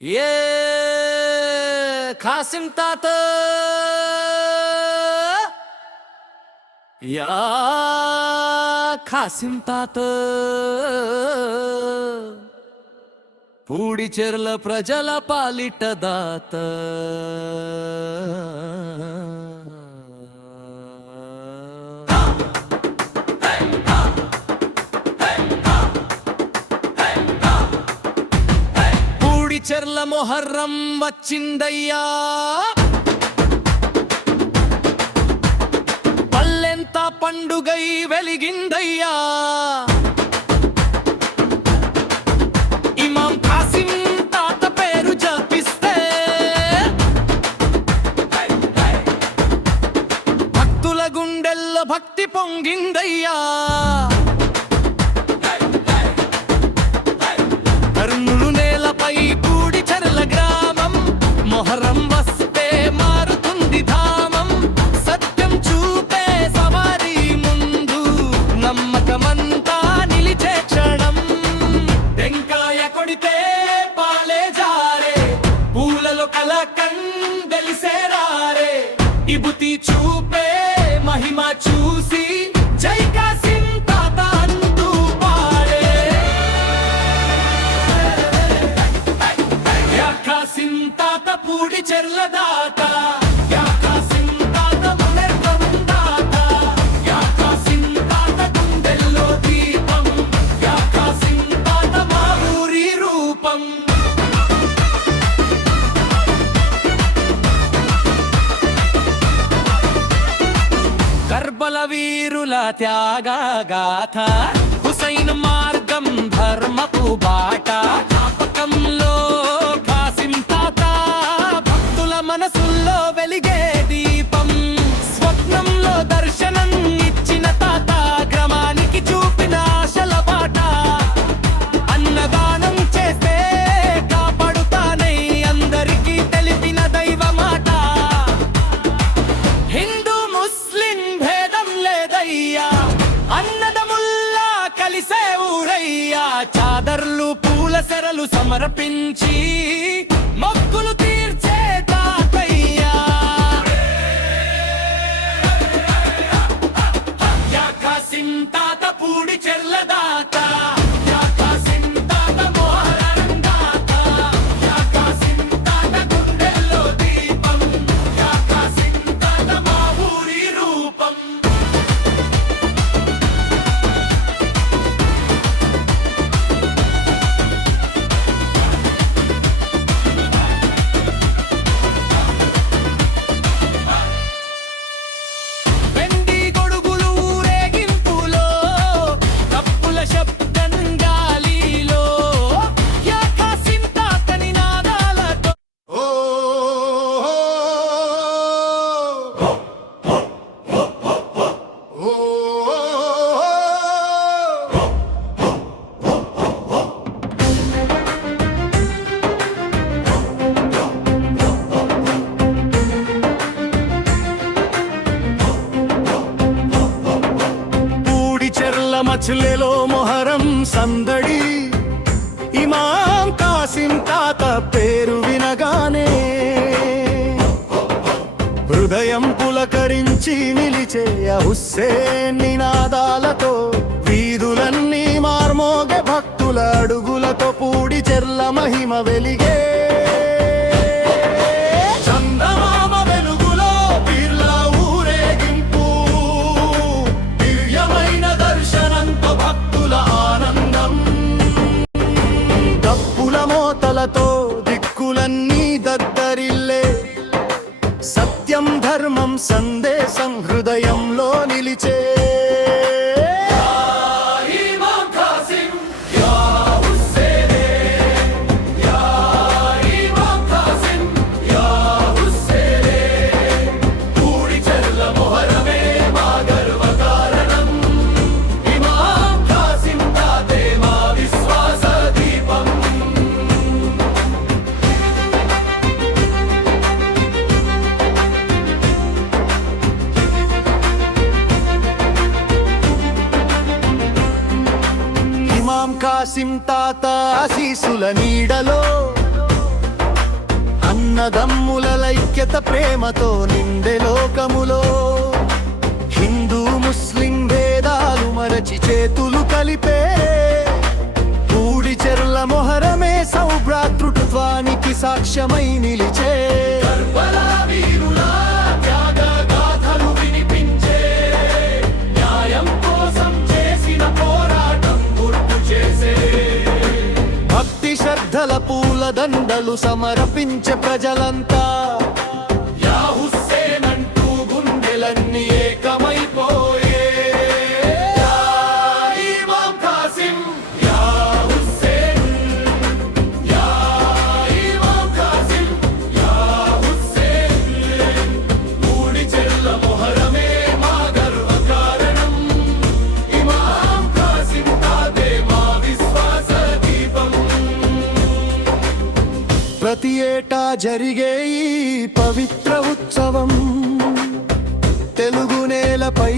ఏ ఖాసిం తాత యా ఖాసిం తాత పూడిచెర్ల ప్రజల పాలిట దాత పూడిచెర్ల మొహర్రం వచ్చిందయ్యా, పల్లెంత పండుగై వెలిగిందయ్యా. ఇమాం ఖాసిం తాత పేరు జపిస్తే భక్తుల గుండెల్లో భక్తి పొంగిందయ్యా. కర్నూలు నేలపై పూడిచెర్ల గ్రామం, మొహరం వస్తే మారుతుంది ధామం. సత్యం చూపే సవారీ ముందు నమ్మకమంతా నిలిచే క్షణం. టెంకాయ కొడితే పాలే జారే, పూలలో కలకందెలిసే రారే. ఇబుతి చూపే మహిమ చూసి జై ఖాసిం తాత అంటూ పాడే. యా ఖాసిం తాత పూడిచెర్ల దాత, యా ఖాసిం తాత మొహర్రం దాత, యా ఖాసిం తాత గుండెల్లో దీపం, యా ఖాసిం తాత మా ఊరి రూపం. కర్బల వీరుల త్యాగగాథ, హుసైన్ మార్గం ధర్మపు బాట. జ్ఞాపకంలో ఖాసిం తాత, భక్తుల మనసుల్లో వెలిగే దీపం. స్వప్నంలో దర్శనం ఇచ్చిన తాత, గ్రామానికి చూపిన ఆశల బాట. అన్నదానం చేస్తే కాపాడుతానై అందరికీ తెలిపిన దైవ మాట. హిందూ ముస్లిం భేదం లేదయ్యా, అన్నదముల్లా కలిసే ఊరయ్యా. చాదర్లు పూల సెరలు సమర్పించి మొక్కులు తీర్చే తాతయ్యా. యా ఖాసిం తాత పూడిచెర్ల దాత, యా ఖాసిం తాత మొహర్రం దాత, యా ఖాసిం తాత గుండెల్లో దీపం, యా ఖాసిం తాత మా ఊరి రూపం. వెండి గొడుగులు ఊరేగింపులో, తప్పుల శబ్దం గాలిలో, యా ఖాసిం తాత నినాదాలతో. పూడిచెర్ల మచ్లేలో మొహరం సందడి, ఇమాం ఖాసిం తాత పేరు వినగానే హృదయం పులకరించి నిలిచే ఆ హుస్సేన్ నినాదాలతో. వీధులన్నీ మార్మోగే భక్తుల అడుగులతో, పూడిచెర్ల మహిమ వెలిగే. చందమామ వెలుగులో పీర్ల ఊరేగింపు, దివ్యమైన దర్శనంతో భక్తుల ఆనందం. డప్పుల మోతలతో దిక్కులన్నీ దద్దరిల్లే, సత్యం ధర్మం సందేశం హృదయంలో నిలిచే. ఇమాం ఖాసిం యా హుస్సేనే, యా ఇమాం ఖాసిం యా హుస్సేనే. పూడిచెర్ల మొహరమే మా గర్వ కారణం, ఇమాం ఖాసిం తాతే మా విశ్వాస దీపం. ఇమాం ఖాసిం తాత ఆశీసుల నీడలో, అన్నదమ్ముల ఐక్యత ప్రేమతో నిండే లోకములో హిందూ ముస్లిం భేదాలు మరచి చేతులు కలిపే పూడిచెర్ల మొహరమే సౌభ్రాతృత్వానికి సాక్ష్యమై నిలిచే కర్బలా వీరుల త్యాగ గాథలు వినిపించే న్యాయం కోసం చేసిన పోరాటం గుర్తు చేసే భక్తి శ్రద్ధల పూల దండలు సమర్పించే ప్రజలంతా యా హుస్సేన్ అంటూ గుండెలన్నీ ఏకమైపోయే యా ఇమాం కాసిం యా హుస్సేన్ యా ఇమాం కాసిం యా హుస్సేన్ పూడిచెర్ల మొహరమే మా గర్వ కారణం ఇమాం కాసిం తాతే మా విశ్వాస దీపం ప్రతి ఏటా జరిగే ఈ పవిత్ర ఉత్సవం తెలుగు నేలపై